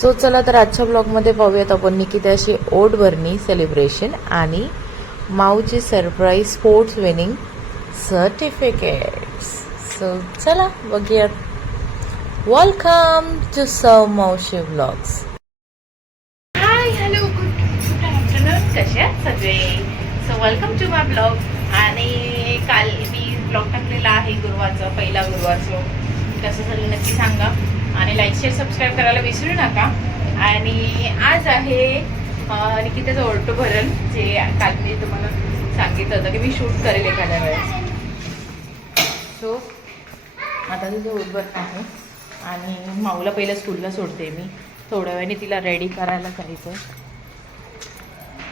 So चला तर आजच्या ब्लॉगमध्ये पाहूयात आपण निकिताशी ओट भरणी सेलिब्रेशन आणि माऊची surprise sports winning certificates so चला बघूयात. वेलकम टू सव मावशी blogs hi hello good afternoon सगळे? So welcome to my blog आणि काल मी ब्लॉग टाकलेला आहे गुरुवारचा पहिला गुरुवारचा. कसं झालं नक्की सांगा. आणि लाईक शेअर सबस्क्राईब करायला विसरू नका. आणि आज आहे निकिताचं ओरटो भरण जे काल मी तुम्हाला सांगितलं होतं की मी शूट करेल एखाद्या वेळेस. सो आता तिथे उद्भट आहे. आणि माऊला पहिलं स्कूलला सोडते मी. थोड्या वेळाने तिला रेडी करायला जायचं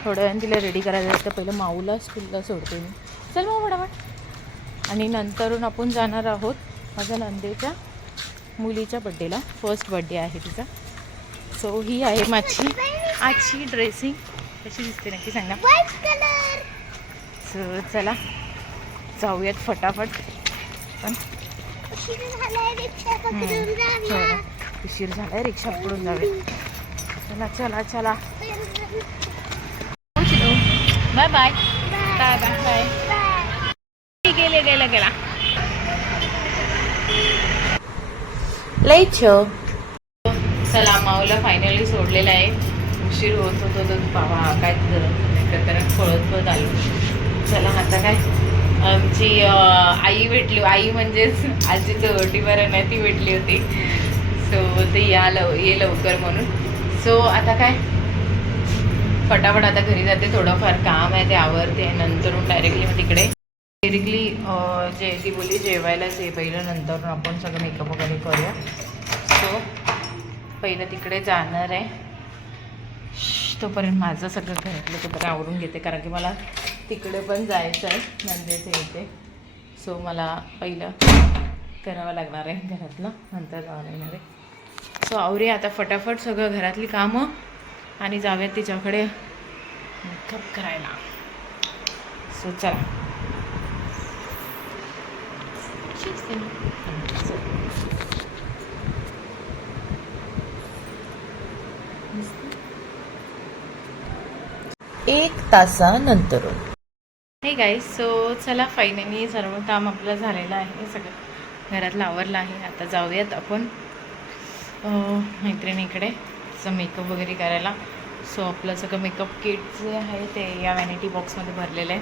थोड्या वेळाने तिला रेडी करायला जायचं पहिलं माऊला स्कूलला सोडते मी. चल मग फटाफट आणि नंतरून आपण जाणार आहोत माझ्या नंदेच्या मुलीच्या बड्डेला फर्स्ट बड्डे आहे तिचा. सो ही आहे माझी आजची ड्रेसिंग कशी दिसते नक्की सांगा सो चला. जाऊयात फटाफट. पण. उशीर झालाय रिक्षा पकडून जावे चला. चला चला bye. Bye bye. Bye bye. गेले गेला गेला. लेच चला माऊला फायनली सोडलेला आहे. उशीर होत होतो तर पावा काय झालं कारण पळत पळत आलो. चला आता काय? आमची आई भेटली. आई म्हणजेच आजीचं ओटीवर आहे ती भेटली होती. सो ते या लव ये लवकर म्हणून. सो आता काय? फटाफट आता घरी जाते. थोडंफार काम आहे ते आवरते. नंतरून डायरेक्टली मग तिकडे. डायरेक्टली जे ती बोलली जेवायलाच ये पहिलं नंतर आपण सगळं मेकअप वगैरे करूया. सो पहिलं तिकडे जाणार आहे. तोपर्यंत माझं सगळं घरातलं तोपर्यंत आवरून घेते कारण की मला तिकडे पण जायचं आहे नंदेचं येते सो मला पहिलं करावं लागणार आहे घरातलं नंतर जावं लागणार आहे. सो आवरे आता फटाफट सगळं घरातली कामं आणि जाऊयात तिच्याकडे मेकअप करायला. सो चला. एक तासानंतरून. हे गाईज सो चला फायनली सर्व काम आपलं झालेलं आहे सगळं घरातलं आवरलं आहे. आता जाऊयात आपण मैत्रिणीकडे असं मेकअप वगैरे करायला. सो आपलं सगळं मेकअप किट जे आहे ते या वॅनिटी बॉक्समध्ये भरलेलं आहे.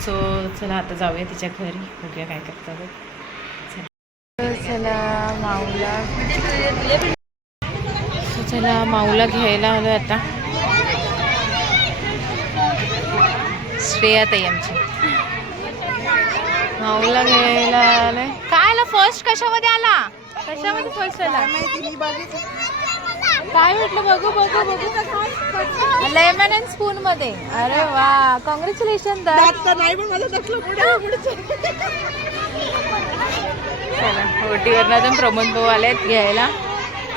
सो चला आता जाऊया तिच्या घरी बघूया काय करता ते. चला. माऊला. चला माऊला घ्यायला आलो आता. श्रेया ताई आमची. माऊला घ्यायला आलंय. काय आला फर्स्ट कशामध्ये आला? कशामध्ये फर्स्ट आला? काय म्हटलं? बघू बघू बघू. लेमन अँड स्पून मध्ये. अरे वा. कॉंग्रॅच्युलेशन चला ओटीवरनं अजून प्रमोद भाऊ आलेत घ्यायला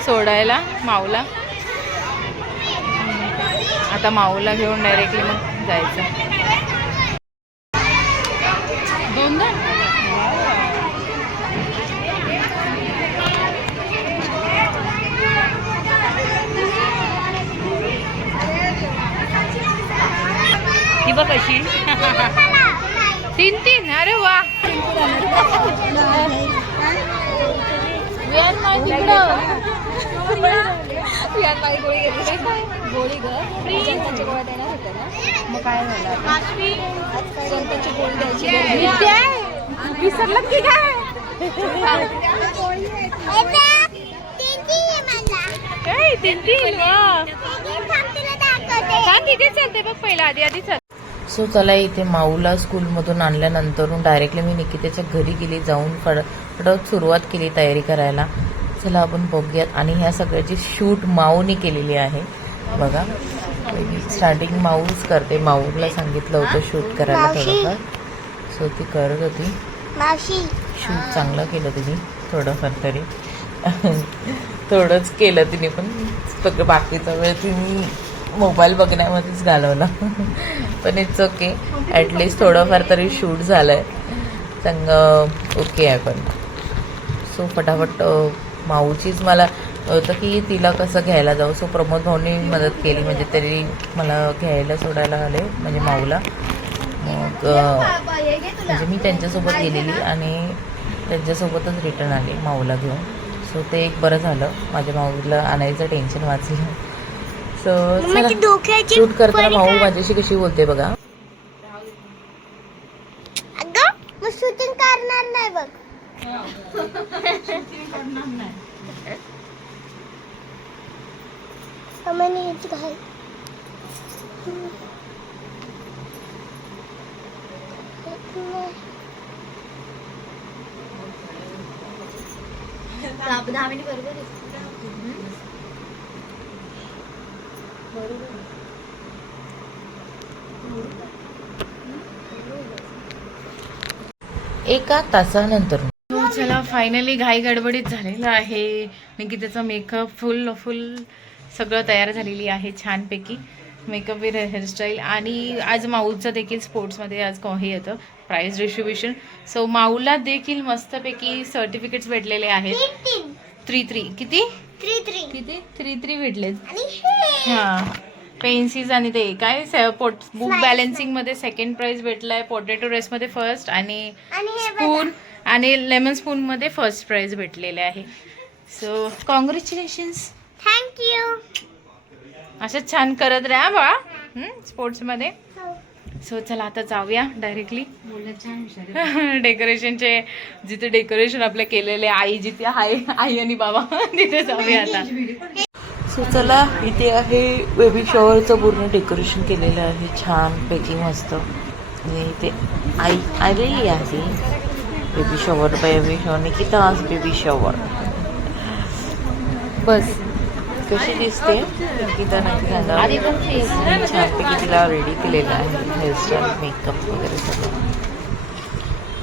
सोडायला माऊला. आता माऊला घेऊन डायरेक्टली मग जायचं. दोनदा ही बघ कशी. तीन तीन. अरे गोळी गोळ्या देणार होत्या ना मग काय झालं? जनताची गोळी द्यायची विद्या विसरलं की काय काय तीन तीन वा छान तिथे चालते बघ पहिला आधी आधी चल सो चला इथे माऊला स्कूलमधून आणल्यानंतरून डायरेक्टली मी निकितेच्या घरी गेली जाऊन फड फटाफट सुरुवात केली तयारी करायला. चला आपण बघूयात. आणि ह्या सगळ्याची शूट माऊनी केलेली आहे. बघा. स्टार्टिंग माऊच करते. माऊला सांगितलं होतं शूट करायला थोडंफार. सो ती करत होती. मावशी. शूट चांगलं केलं तिने. थोडंफार तरी. थोडंच केलं तिने पण. सगळं बाकीचा वेळ तिने मोबाईल बघण्यामध्येच घालवला. पण इट्स ओके ॲटलिस्ट थोडंफार तरी शूट झालं आहे चांगलं ओके आहे पण. सो फटाफट माऊचीच मला होतं की तिला कसं घ्यायला जाऊ? सो प्रमोद भाऊनी मदत केली. म्हणजे तरी मला घ्यायला सोडायला आले म्हणजे माऊला. मग म्हणजे मी त्यांच्यासोबत गेलेली आणि त्यांच्यासोबतच रिटर्न आले माऊला घेऊन. सो ते एक बरं झालं. माझ्या माऊला आणायचं टेन्शन वाचलं सो शूट करताना माऊ माझ्याशी कशी बोलते बघा. एका तासानंतर. चला फायनली घाई गडबडीत झालेलं आहे. मी की त्याचा मेकअप फुल फुल सगळं तयार झालेली आहे छानपैकी. मेकअप विथ हेअरस्टाईल आणि आज माऊचं देखील स्पोर्ट्समध्ये आज को- हे येतं प्राईज डिस्ट्रीब्युशन सो माऊला देखील मस्तपैकी सर्टिफिकेट्स भेटलेले आहेत. थ्री थ्री किती? थ्री थ्री किती? थ्री थ्री भेटलेत. आणि हे. हां. पेन्सिल्स आणि ते. काय? स- पोट बुक बॅलन्सिंगमध्ये सेकंड प्राईज भेटलाय पोटॅटो रेसमध्ये फर्स्ट आणि हे. स्पून आणि लेमन स्पूनमध्ये फर्स्ट प्राईज भेटलेले आहे. सो कॉंग्रॅच्युलेशन्स थँक्यू असंच छान करत राहा बा. स्पोर्ट्समध्ये सो चला आता जाऊया डायरेक्टली डेकोरेशनचे जिथे डेकोरेशन आपले केलेले आई जिथे आहे आई आणि बाबा तिथे जाऊया आता. सो चला इथे आहे बेबी शॉवरचं पूर्ण डेकोरेशन केलेलं आहे. छान पैकी मस्त. आणि इथे आई आलेली आहे. Baby shower baby shower Nikita's baby shower बस. कशी दिसते? नक्की सांगा छानपैकी तिला रेडी केलेलं आहे. हेअरस्टाईल मेकअप वगैरे सगळं.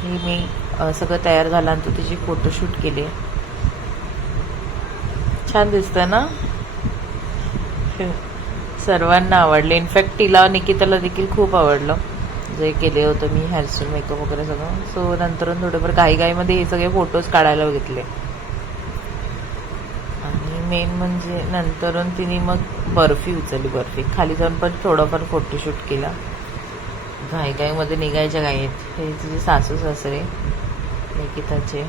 हे मी सगळं तयार झाल्यानंतर तिची फोटोशूट केली. छान दिसतं ना? सर्वांना आवडले. इनफॅक्ट तिला निकिताला देखील खूप आवडलं. जे केले होतं मी हेअरस्टाईल मेकअप वगैरे सगळं. सो नंतर थोडंफार घाईघाईमध्ये हे सगळे फोटोज काढायला बघितले. मेन म्हणजे नंतरून तिने मग बर्फी उचलली बर्फी. खाली जाऊन पण थोडंफार फोटोशूट केला. घाईघाईमध्ये निघायच्या गायत हे तिचे सासू सासरे निकिताचे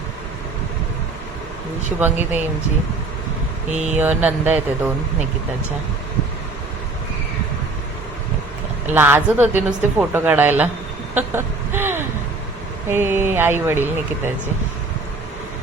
शुभंगी नेमची नाही आमची ही नंदा येते दोन निकिताच्या. लाजत होते नुसते फोटो काढायला. हे आई वडील निकिताचे.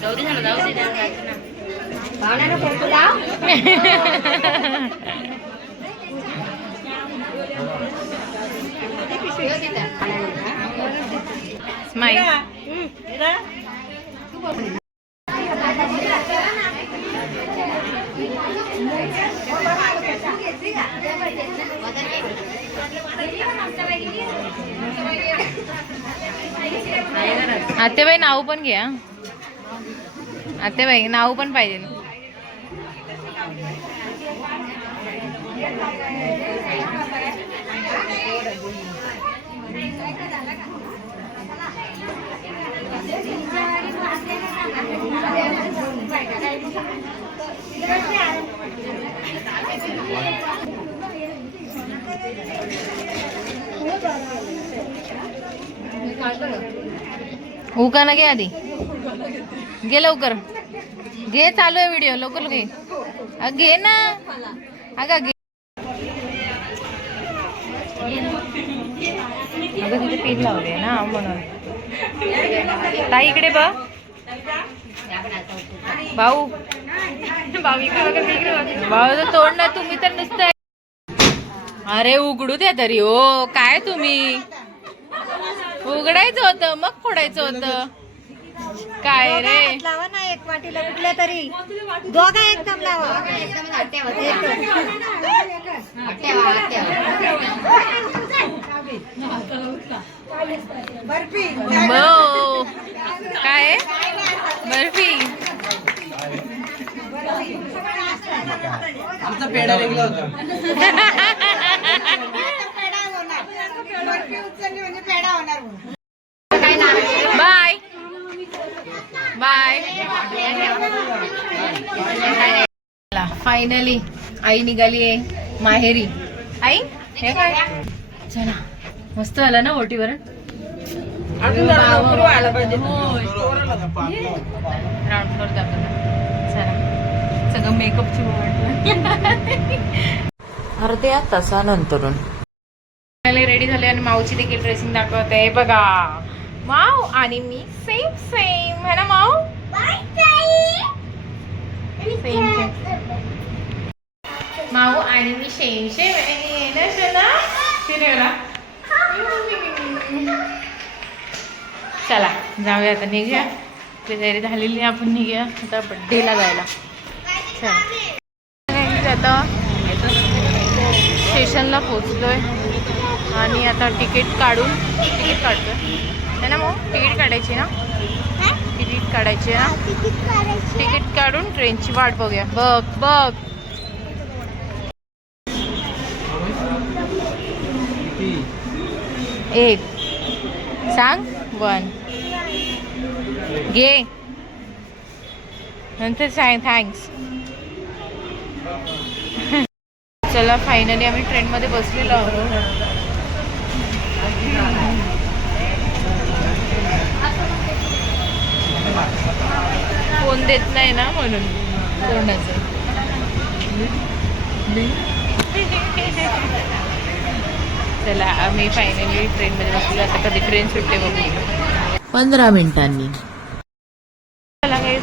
గౌరీ గౌరీ బాగా పంపుదా स्माईल आतेबाई नाव पण घ्या. आतेबाई नाव पण पाहिजे उका ना गे आधी. गे लवकर. घे चालू आहे व्हिडिओ लवकर घे. घे ना. अगा घे. अगं तिथे पीठ लावले ना म्हणून. ताई इकडे बघ. भाऊ. भाऊ. भाऊ तोड ना तुम्ही तर नुसतं अरे उघडू द्या तरी हो. काय तुम्ही? उघडायचं होतं मग फोडायचं होतं. काय रे? लावा ना एक वाटीला कुठल्या तरी. दोघा एकदम लावा. बो काय? आहे? बर्फी. आमचा पेढा निघला होता. बाय. बाय. फायनली आई निघाली आहे माहेरी. आई हे काय? चला. मस्त झालं ना ओटीवर? राऊंड फ्लोर दाखवला चला. सगळं मेकअपची अर्ध्या तासानंतरून. रेडी झाले आणि माऊची देखील ड्रेसिंग दाखवते. बघा. माऊ आणि मी सेम सेम है ना माऊ? माऊ आणि मी सेम सेम आहे ना चला जाऊया आता निघूया. तयारी झालेली आहे, आपण निघूया. आता बड्डेला जायला. चला. आता स्टेशनला पोचलोय आणि आता तिकीट काढून तिकीट काढतोय. है ना मग? तिकीट काढायची ना? तिकीट काढायची ना? तिकीट काढून ट्रेनची वाट बघूया. बघ बघ. एक. सांग. वन. घे. नंतर सांग थँक्स चला फायनली आम्ही ट्रेनमध्ये बसलेलो आहोत. फोन देत नाही ना म्हणून. कोणाचं? चला आम्ही फायनली ट्रेनमध्ये बसलो आता कधी ट्रेन सुटते बघू? पंधरा मिनिटांनी.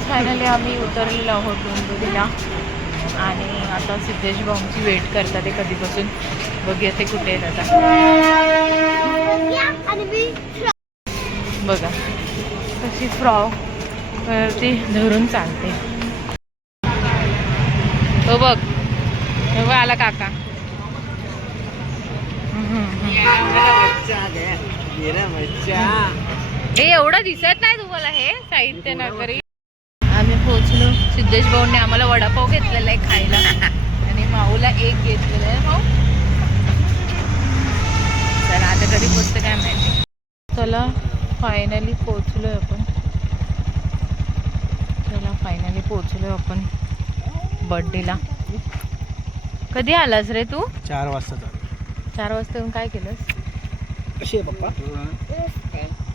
फायनली आम्ही उतरलेलो आहोत डोंबिवलीला आणि आता सिद्धेश भाऊंची वेट करतात ते कधीपासून. बघूया ते कुठे आहेत आता. बघा कशी फ्रॉक ती धरून चालते. हो बघ. हो बघ आला काका. हे एवढं दिसत नाही तुम्हाला हे साहित्य नगरी. आम्ही पोहोचलो. सिद्धेश भाऊने आम्हाला वडापाव घेतलेला आहे खायला. आणि माऊला एक घेतलेला आहे माऊ चला आता कधी पोचतं काय माहिती. चला फायनली पोचलोय आपण. चला फायनली पोचलोय आपण बर्थडेला कधी आलास रे तू? चार वाजता चार वाजता येऊन काय केलंस? कशी आहे पप्पा.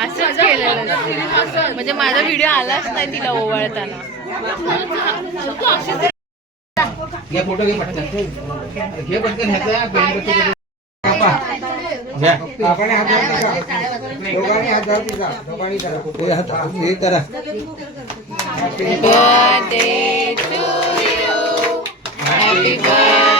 असंच केलेलं म्हणजे माझा व्हिडिओ आलाच नाही तिला ओवाळताना. घे फोटो घे पटकन. घे पटकन ह्याचा बेंड आपण हे करा. Birthday to you. Happy birthday.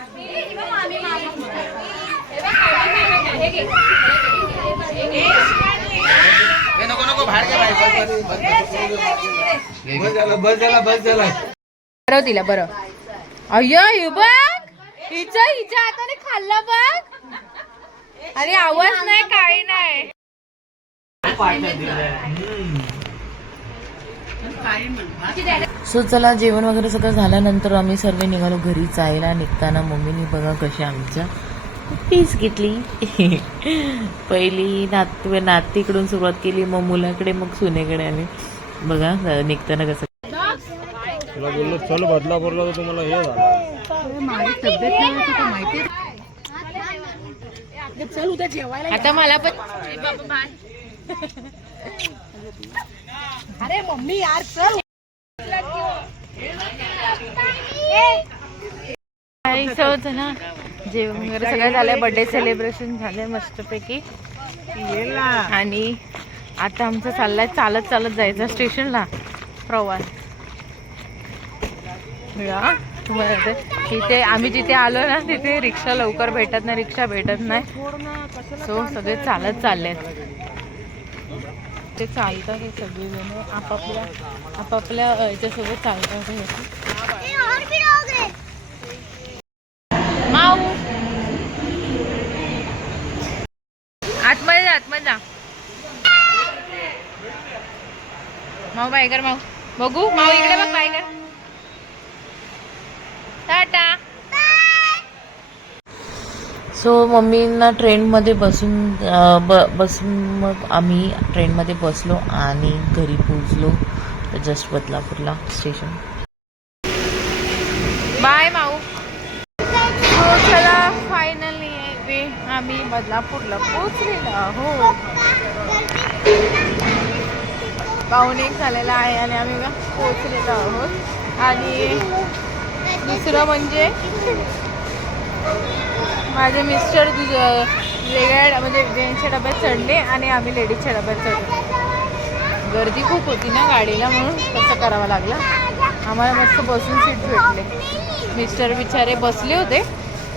नको नको बाहेर घे बाहेर बस, बस, बस, बस. घे, घे. झालं बस झाला बस झाला बरं तिला बरं अय्या हे बघ हिच्या हिच्या हाताने खाल्ला बघ अरे आवाज नाही काही नाही सो चला जेवण वगैरे सगळं झाल्यानंतर आम्ही सर्व निघालो घरी. जायला निघताना मम्मीनी बघा कशी आमच्या पीस घेतली. पहिली नात नातीकडून सुरुवात केली मग मुलाकडे मग सुनेकडे आली. बघा निघताना कसं तुला बोललो चल बदलापूरला तर तुम्हाला हे झालं. आता मला पण आणि so चला. जेवण वगैरे सगळं झालंय बर्थडे सेलिब्रेशन झालंय मस्तपैकी. आणि आता आमचं चाललंय चालत चालत जायचं स्टेशनला प्रवास. या, तुम्हाला ते- इथे आम्ही जिथे आलो ना तिथे रिक्षा लवकर भेटत नाही रिक्षा भेटत नाही. सो सगळे चालत चालले ते चालतात हे सगळेजण आपापल्या आपापल्या याच्यासोबत चालतात आतमध्ये जा आतमध्ये जा. माऊ बाय कर माऊ. बघू माऊ इकडे बघ बाय कर. टाटा. सो मम्मींना ट्रेनमध्ये बसून ब बसून मग आम्ही ट्रेनमध्ये बसलो आणि घरी पोचलो जस्ट बदलापूरला स्टेशन बाय माऊ. हो चला फायनली आम्ही बदलापूरला पोचलेलो आहोत. पाहुणे एक झालेला आहे आणि आम्ही बघा पोचलेलो आहोत. आणि दुसरं म्हणजे माझे मिस्टर दुस वेगळ्या म्हणजे जेंट्सच्या डब्यात चढले आणि आम्ही लेडीजच्या डब्यात चढलो. गर्दी खूप होती ना गाडीला म्हणून कसं करावं लागलं. आम्हाला मस्त बसून सीट भेटले. मिस्टर बिचारे बसले होते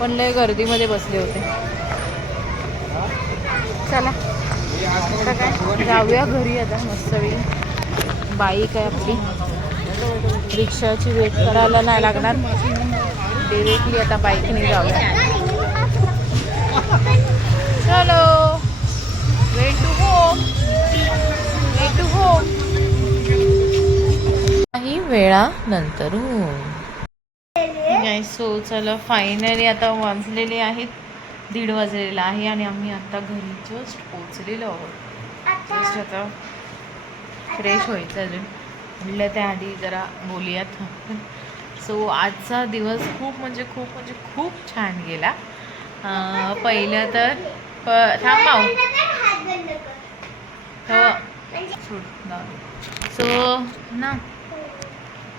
पण लय गर्दीमध्ये बसले होते. चला. आता काय? जाऊया घरी आता मस्त वेळ. बाईक आहे आपली? रिक्षाची वेट करायला नाही लागणार. डिरेक्टली आता बाईकने जाऊया. चलो. Way to home way to home वेळानंतरून so चला फायनली आता वाजलेले आहेत दीड वाजलेला आहे आणि आम्ही आता घरी जस्ट पोचलेलो आहोत. जस्ट आता फ्रेश व्हायचं अजून म्हटलं त्याआधी जरा बोलूयात. सो आजचा दिवस खूप म्हणजे खूप म्हणजे खूप छान गेला. अं, पहिलं तर प थांबाव सो ना.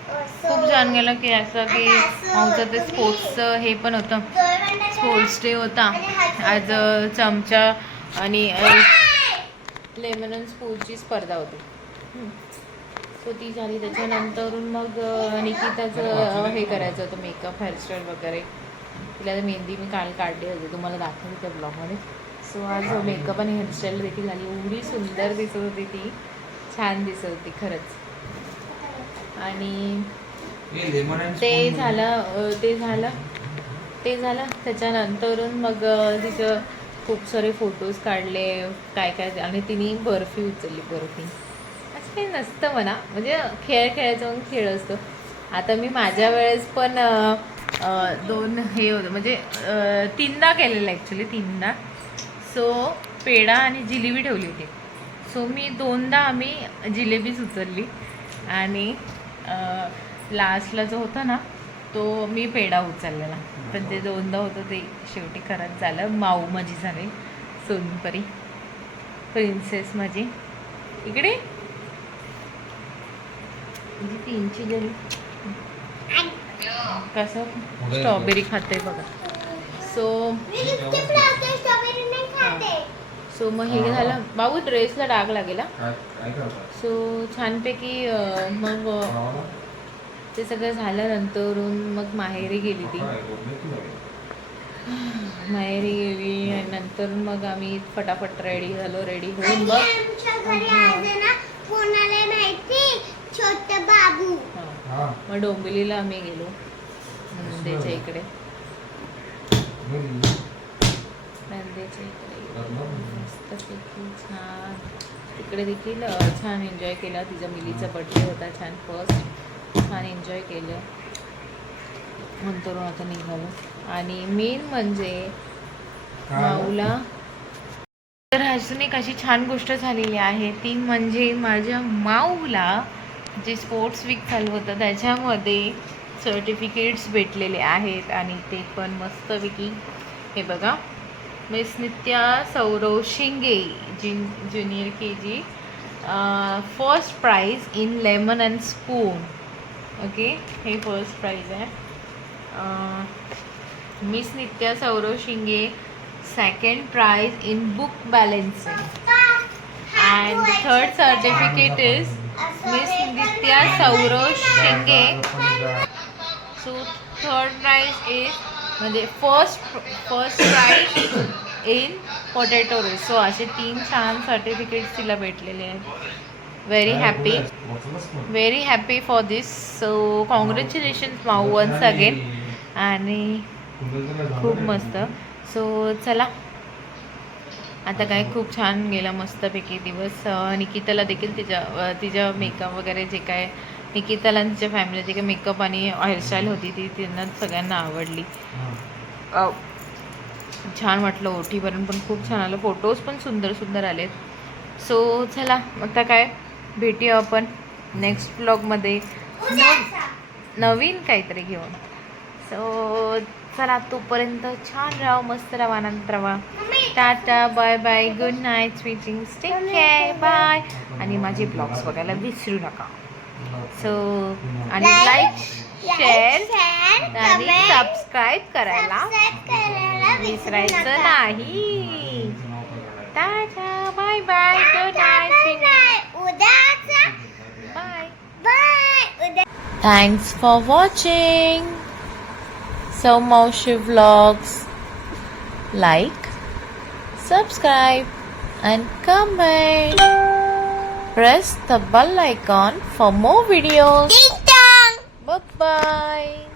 खूप छान गेलं की असं की आमचं ते स्पोर्ट्सचं हे पण होतं. स्पोर्ट्स डे होता. आज अ, चमचा आणि लेमन अँड स्पर्धा होती. सो ती झाली. त्याच्यानंतरून मग निकिताचं हे करायचं होतं मेकअप हेअरस्टाईल वगैरे. तिला मेहंदी मी काल काढली होती. तुम्हाला दाखवली त्या ब्लॉगमध्ये सो आज मेकअप आणि हेअरस्टाईल देखील झाली. एवढी सुंदर दिसत होती ती. छान दिसत होती खरंच. आणि ते झालं ते झालं ते झालं. त्याच्यानंतरून मग तिचं खूप सारे फोटोज काढले काय काय आणि तिने बर्फी उचलली बर्फी. असं काही नसतं म्हणा. म्हणजे खेळ खेळायचा मग खेळ असतो. आता मी माझ्या वेळेस पण दोन हे होतं. म्हणजे तीनदा केलेलं ॲक्च्युली तीनदा. सो पेढा आणि जिलेबी ठेवली होती. सो मी दोनदा आम्ही जिलेबीच उचलली. आणि लास्टला जो होता ना तो मी पेढा उचललेला. पण ते दोनदा होतं ते शेवटी खरंच झालं. माऊ माझी झाली सोनपरी. प्रिन्सेस माझी. इकडे? म्हणजे तीनची झाली कसं? स्ट्रॉबेरी खाते बघा. सो सो मग हे झालं. बाबू ड्रेसला डाग लागेल. सो छानपैकी मग ते सगळं झाल्यानंतरून मग माहेरी गेली ती. माहेरी गेली आणि नंतर मग आम्ही फटाफट रेडी झालो रेडी होऊन मग कोणाला माहिती? छोट बाबू. हा. मग डोंबिवलीला आम्ही गेलो. नंदेच्या इकडे. नंदेच्या इकडे. मस्तपैकी छान. तिकडे देखील छान एन्जॉय केला. तिच्या मुलीचा बड्डे होता छान फर्स्ट छान एन्जॉय केलं. नंतर आता निघालो. आणि मेन म्हणजे माऊला. तर अजून एक अशी छान गोष्ट झालेली आहे. ती म्हणजे माझ्या माऊला जे स्पोर्ट्स वीक चालू होतं त्याच्यामध्ये सर्टिफिकेट्स भेटलेले आहेत. आणि ते पण मस्तपैकी हे बघा. Miss Nitya Saurav Shinge gene junior K G first prize in lemon and spoon okay हे फ़र्स्ट प्राइज है. Miss Nitya Saurav Shinge second prize in book balancing and third certificate is miss Nitya Saurav Shinge so third prize is म्हणजे first first prize in potato race so असे तीन छान certificates तिला भेटलेले आहेत. Very happy very happy for this so congratulations Mau once again आणि खूप मस्त. सो चला. आता काय खूप छान गेला मस्तपैकी दिवस. निकिताला देखील तिच्या तिच्या मेकअप वगैरे जे काय निकिताला तिच्या फॅमिली जे काय मेकअप आणि हेअरस्टाईल होती ती त्यांना सगळ्यांना आवडली. छान वाटलं ओटीपर्यंत पण खूप छान आलं. फोटोज पण सुंदर सुंदर आलेत. सो चला आता काय? भेटूया आपण नेक्स्ट ब्लॉगमध्ये नवीन काहीतरी घेऊन. सो चला तोपर्यंत छान राहा मस्त राहा आनंद राहा. Tata bye bye good night sweeting take care bye आणि माझे ब्लॉग्स बघायला विसरू नका. सो आणि लाईक शेअर आणि सबस्क्राईब करायला विसरायचं नाही tata bye bye good night उद्याचा बाय बाय उद्या Thanks for watching. So Maushi Vlogs. Like, subscribe, and comment. Press the bell icon for more videos. Ding dong. Bye bye.